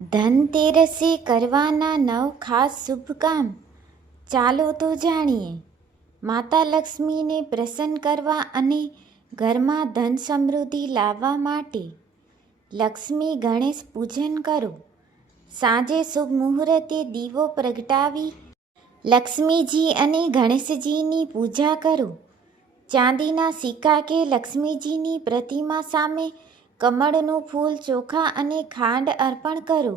ધનતેરસે કરવાના 9 ખાસ શુભ કામ. ચાલો તો જાણીએ. માતા લક્ષ્મીને પ્રસન્ન કરવા અને ઘરમાં ધન સમૃદ્ધિ લાવવા માટે લક્ષ્મી ગણેશ પૂજન કરો. સાંજે શુભ મુહૂર્તે દીવો પ્રગટાવી લક્ષ્મીજી અને ગણેશજીની પૂજા કરો. ચાંદીના સિક્કા કે લક્ષ્મીજીની પ્રતિમા સામે કમળનું ફૂલ, ચોખા અને ખાંડ અર્પણ કરો.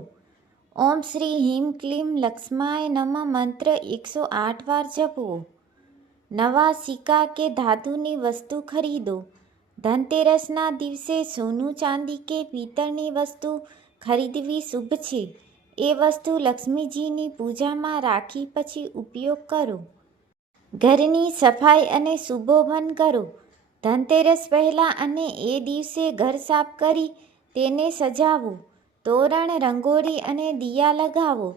ઓમ શ્રી હીમ ક્લીમ લક્ષ્માય નમઃ મંત્ર 108 વાર જપવો. નવા સિક્કા કે ધાતુની વસ્તુ ખરીદો. ધનતેરસના દિવસે સોનું, ચાંદી કે પિત્તળની વસ્તુ ખરીદવી શુભ છે. એ વસ્તુ લક્ષ્મીજીની પૂજામાં રાખી પછી ઉપયોગ કરો. ઘરની સફાઈ અને સુશોભન કરો. ધનતેરસ પહેલાં અને એ દિવસે ઘર સાફ કરી તેને સજાવો. તોરણ, રંગોળી અને દિયા લગાવો.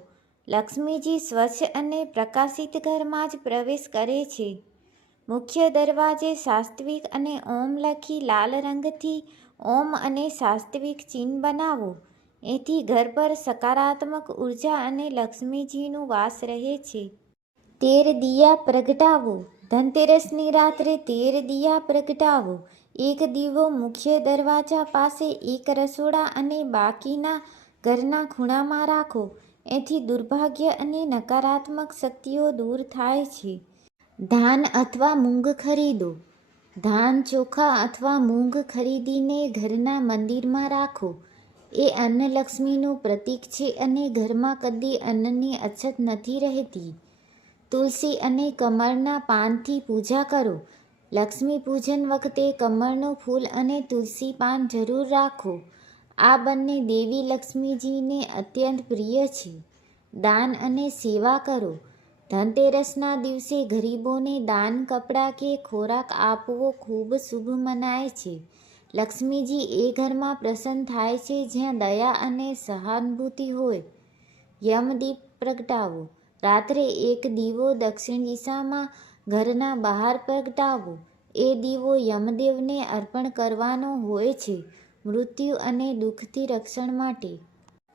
લક્ષ્મીજી સ્વચ્છ અને પ્રકાશિત ઘરમાં જ પ્રવેશ કરે છે. મુખ્ય દરવાજે સાત્વિક અને ઓમ લખી લાલ રંગથી ઓમ અને સાત્વિક ચિહ્ન બનાવો. એથી ઘર પર સકારાત્મક ઉર્જા અને લક્ષ્મીજીનો વાસ રહે છે. 13 દિયા પ્રગટાવો. ધનતેરસની રાત્રે 13 દિયા પ્રગટાવો. એક દીવો મુખ્ય દરવાજા પાસે, એક રસોડા અને બાકીના ઘરના ખૂણામાં રાખો. એથી દુર્ભાગ્ય અને નકારાત્મક શક્તિઓ દૂર થાય છે. ધાન અથવા મૂંગ ખરીદો. ધાન, ચોખા અથવા મૂંગ ખરીદીને ઘરના મંદિરમાં રાખો. એ અન્ન લક્ષ્મીનું પ્રતીક છે અને ઘરમાં કદી અન્નની અછત નથી રહેતી. તુલસી અને કમળના પાનથી પૂજા કરો. લક્ષ્મી પૂજન વખતે કમળનું ફૂલ અને તુલસી પાન જરૂર રાખો. આ બંને દેવી લક્ષ્મીજીને અત્યંત પ્રિય છે. દાન અને સેવા કરો. ધનતેરસના દિવસે ગરીબોને દાન, કપડાં કે ખોરાક આપવો ખૂબ શુભ મનાય છે. લક્ષ્મીજી એ ઘરમાં પ્રસન્ન થાય છે જ્યાં દયા અને સહાનુભૂતિ હોય. યમદીપ પ્રગટાવો. રાત્રે એક દીવો દક્ષિણ દિશામાં ઘરના બહાર પ્રગટાવો. એ દીવો યમદેવને અર્પણ કરવાનો હોય છે, મૃત્યુ અને દુઃખથી રક્ષણ માટે.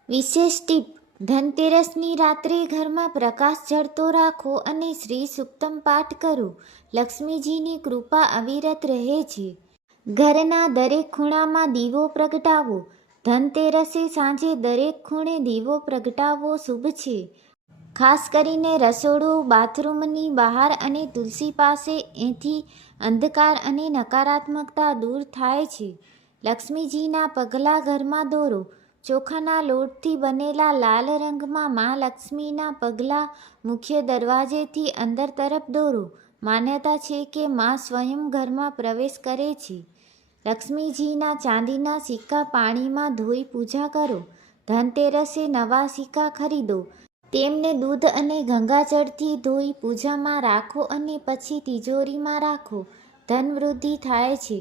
વિશેષ ટીપ: ધનતેરસની રાત્રે ઘરમાં પ્રકાશ જળતો રાખો અને શ્રી સૂક્તમ પાઠ કરો. લક્ષ્મીજીની કૃપા અવિરત રહે છે. ઘરના દરેક ખૂણામાં દીવો પ્રગટાવો. ધનતેરસે સાંજે દરેક ખૂણે દીવો પ્રગટાવવો શુભ છે. ખાસ કરીને રસોડું, બાથરૂમની બહાર અને તુલસી પાસે. એથી અંધકાર અને નકારાત્મકતા દૂર થાય છે. લક્ષ્મીજીના પગલાં ઘરમાં દોરો. ચોખાના લોટથી બનેલા લાલ રંગમાં મા લક્ષ્મીના પગલાં મુખ્ય દરવાજેથી અંદર તરફ દોરો. માન્યતા છે કે મા સ્વયં ઘરમાં પ્રવેશ કરે છે. લક્ષ્મીજીના ચાંદીના સિક્કા પાણીમાં ધોઈ પૂજા કરો. ધનતેરસે નવા સિક્કા ખરીદો. તેમને દૂધ અને ગંગાજળથી ધોઈ પૂજામાં રાખો અને પછી તિજોરીમાં રાખો. ધન વૃદ્ધિ થાય છે.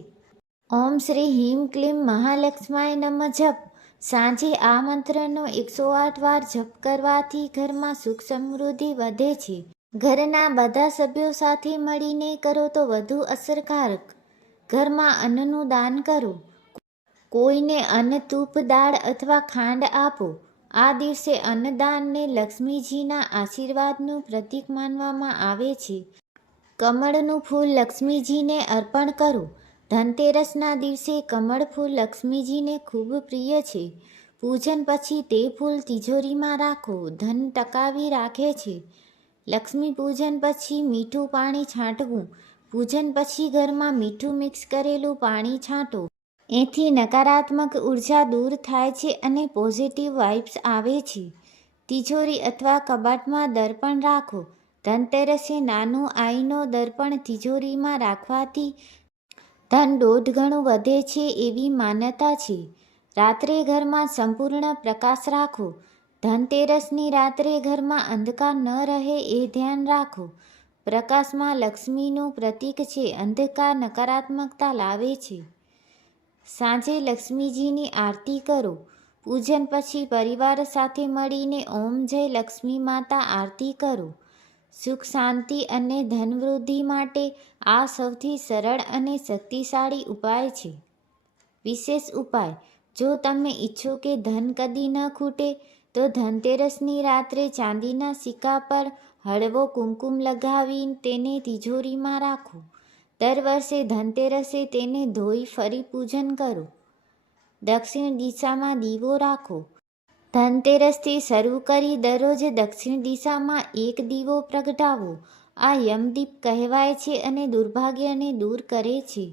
ઓમ શ્રી હીમ ક્લીમ મહાલક્ષ્માય નમઃ જપ. સાંજે આ મંત્રનો 108 વાર જપ કરવાથી ઘરમાં સુખ સમૃદ્ધિ વધે છે. ઘરના બધા સભ્યો સાથે મળીને કરો તો વધુ અસરકારક. ઘરમાં અન્નનું દાન કરો. કોઈને અન્ન, તુપ, દાળ અથવા ખાંડ આપો. આ દિવસે અન્નદાનને લક્ષ્મીજીના આશીર્વાદનું પ્રતીક માનવામાં આવે છે. કમળનું ફૂલ લક્ષ્મીજીને અર્પણ કરો. ધનતેરસના દિવસે કમળ ફૂલ લક્ષ્મીજીને ખૂબ પ્રિય છે. પૂજન પછી તે ફૂલ તિજોરીમાં રાખો. ધન ટકાવી રાખે છે. લક્ષ્મી પૂજન પછી મીઠું પાણી છાંટવું. પૂજન પછી ઘરમાં મીઠું મિક્સ કરેલું પાણી છાંટો. એથી નકારાત્મક ઉર્જા દૂર થાય છે અને પોઝિટિવ વાઇબ્સ આવે છે. તિજોરી અથવા કબાટમાં દર્પણ રાખો. ધનતેરસે નાનું આઈનો દર્પણ તિજોરીમાં રાખવાથી ધન 1.5 ગણું વધે છે એવી માન્યતા છે. રાત્રે ઘરમાં સંપૂર્ણ પ્રકાશ રાખો. ધનતેરસની રાત્રે ઘરમાં અંધકાર ન રહે એ ધ્યાન રાખો. પ્રકાશમાં લક્ષ્મીનું પ્રતીક છે. અંધકાર નકારાત્મકતા લાવે છે. સાંજે લક્ષ્મીજીની આરતી કરો. પૂજન પછી પરિવાર સાથે મળીને ઓમ જય લક્ષ્મી માતા આરતી કરો. સુખ, શાંતિ અને ધનવૃદ્ધિ માટે આ સૌથી સરળ અને શક્તિશાળી ઉપાય છે. વિશેષ ઉપાય: જો તમે ઈચ્છો કે ધન કદી ન ખૂટે તો ધનતેરસની રાત્રે ચાંદીના સિક્કા પર હળવો કુમકુમ લગાવી તેને તિજોરીમાં રાખો. દર વર્ષે ધનતેરસે તેને ધોઈ ફરી પૂજન કરો. દક્ષિણ દિશામાં દીવો રાખો. ધનતેરસથી શરૂ કરી દરરોજ દક્ષિણ દિશામાં એક દીવો પ્રગટાવો. આ યમદીપ કહેવાય છે અને દુર્ભાગ્યને દૂર કરે છે.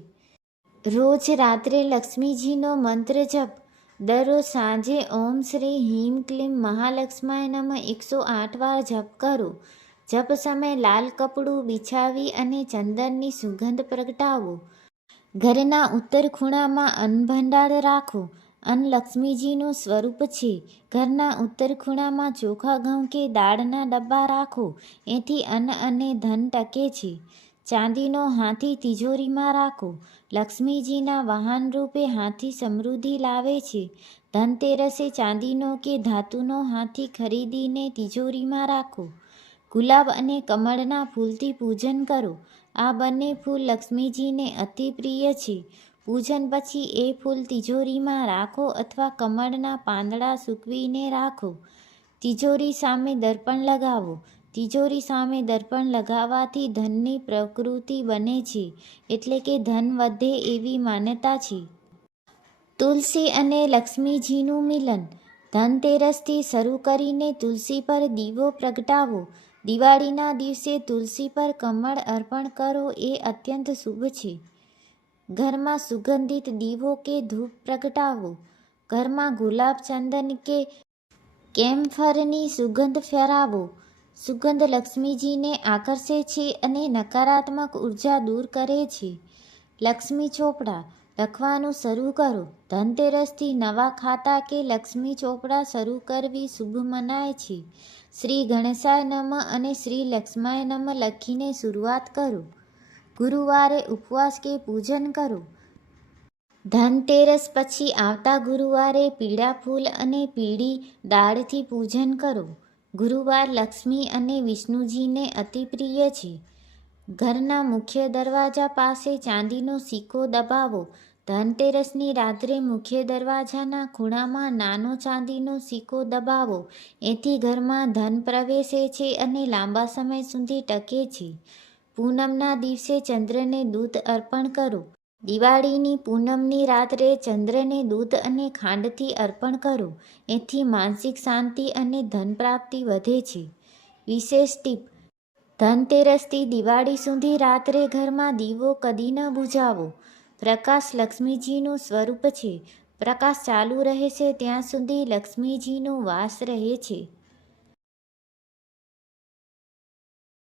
રોજ રાત્રે લક્ષ્મીજીનો મંત્ર જપ. દરરોજ સાંજે ઓમ શ્રી હીમ ક્લીમ મહાલક્ષ્માય નમઃ 108 વાર જપ કરો. જપ સમયે લાલ કપડું બિછાવી અને ચંદનની સુગંધ પ્રગટાવો. ઘરના ઉત્તર ખૂણામાં અન્નભંડાર રાખો. અન્ન લક્ષ્મીજીનું સ્વરૂપ છે. ઘરના ઉત્તર ખૂણામાં ચોખા ઘઉં કે દાળના ડબ્બા રાખો. એથી અન્ન અને ધન ટકે છે. ચાંદીનો હાથી તિજોરીમાં રાખો. લક્ષ્મીજીના વાહન રૂપે હાથી સમૃદ્ધિ લાવે છે. ધનતેરસે ચાંદીનો કે ધાતુનો હાથી ખરીદીને તિજોરીમાં રાખો. ગુલાબ અને કમળના ફૂલથી પૂજન કરો. આ બંને ફૂલ લક્ષ્મીજીને અતિ પ્રિય છે. પૂજન પછી એ ફૂલ તિજોરીમાં રાખો અથવા કમળના પાંદડા સૂકવીને રાખો. તિજોરી સામે દર્પણ લગાવો. તિજોરી સામે દર્પણ લગાવવાથી ધનની પ્રકૃતિ બને છે, એટલે કે ધન વધે એવી માન્યતા છે. તુલસી અને લક્ષ્મીજીનું મિલન. ધનતેરસથી શરૂ કરીને તુલસી પર દીવો પ્રગટાવો. દિવાળીના દિવસે તુલસી પર કમળ અર્પણ કરો એ અત્યંત શુભ છે. ઘરમાં સુગંધિત દીવો કે ધૂપ પ્રગટાવો. ઘરમાં ગુલાબ, ચંદન કે કેમ્ફરની સુગંધ ફેલાવો. સુગંધ લક્ષ્મીજીને આકર્ષે છે અને નકારાત્મક ઉર્જા દૂર કરે છે. લક્ષ્મી ચોપડા લખવાનું શરૂ કરો. ધનતેરસથી નવા ખાતા કે લક્ષ્મી ચોપડા શરૂ કરવી શુભ મનાય છે. શ્રી ગણેશાય નમઃ અને શ્રી લક્ષ્માય નમઃ લખીને શરૂઆત કરો. ગુરુવારે ઉપવાસ કે પૂજન કરો. ધનતેરસ પછી આવતા ગુરુવારે પીળા ફૂલ અને પીળી દાળથી પૂજન કરો. ગુરુવાર લક્ષ્મી અને વિષ્ણુજીને અતિ પ્રિય છે. ઘરના મુખ્ય દરવાજા પાસે ચાંદીનો સિક્કો દબાવો. ધનતેરસની રાત્રે મુખ્ય દરવાજાના ખૂણામાં નાનો ચાંદીનો સિક્કો દબાવો. એથી ઘરમાં ધન પ્રવેશે છે અને લાંબા સમય સુધી ટકે છે. પૂનમના દિવસે ચંદ્રને દૂધ અર્પણ કરો. દિવાળીની પૂનમની રાત્રે ચંદ્રને દૂધ અને ખાંડથી અર્પણ કરો. એથી માનસિક શાંતિ અને ધન પ્રાપ્તિ વધે છે. વિશેષ ટીપ: ધનતેરસથી દિવાળી સુધી રાત્રે ઘરમાં દીવો કદી ન બુઝાવો. પ્રકાશ લક્ષ્મીજીનું સ્વરૂપ છે. પ્રકાશ ચાલુ રહેશે ત્યાં સુધી લક્ષ્મીજીનો વાસ રહે છે.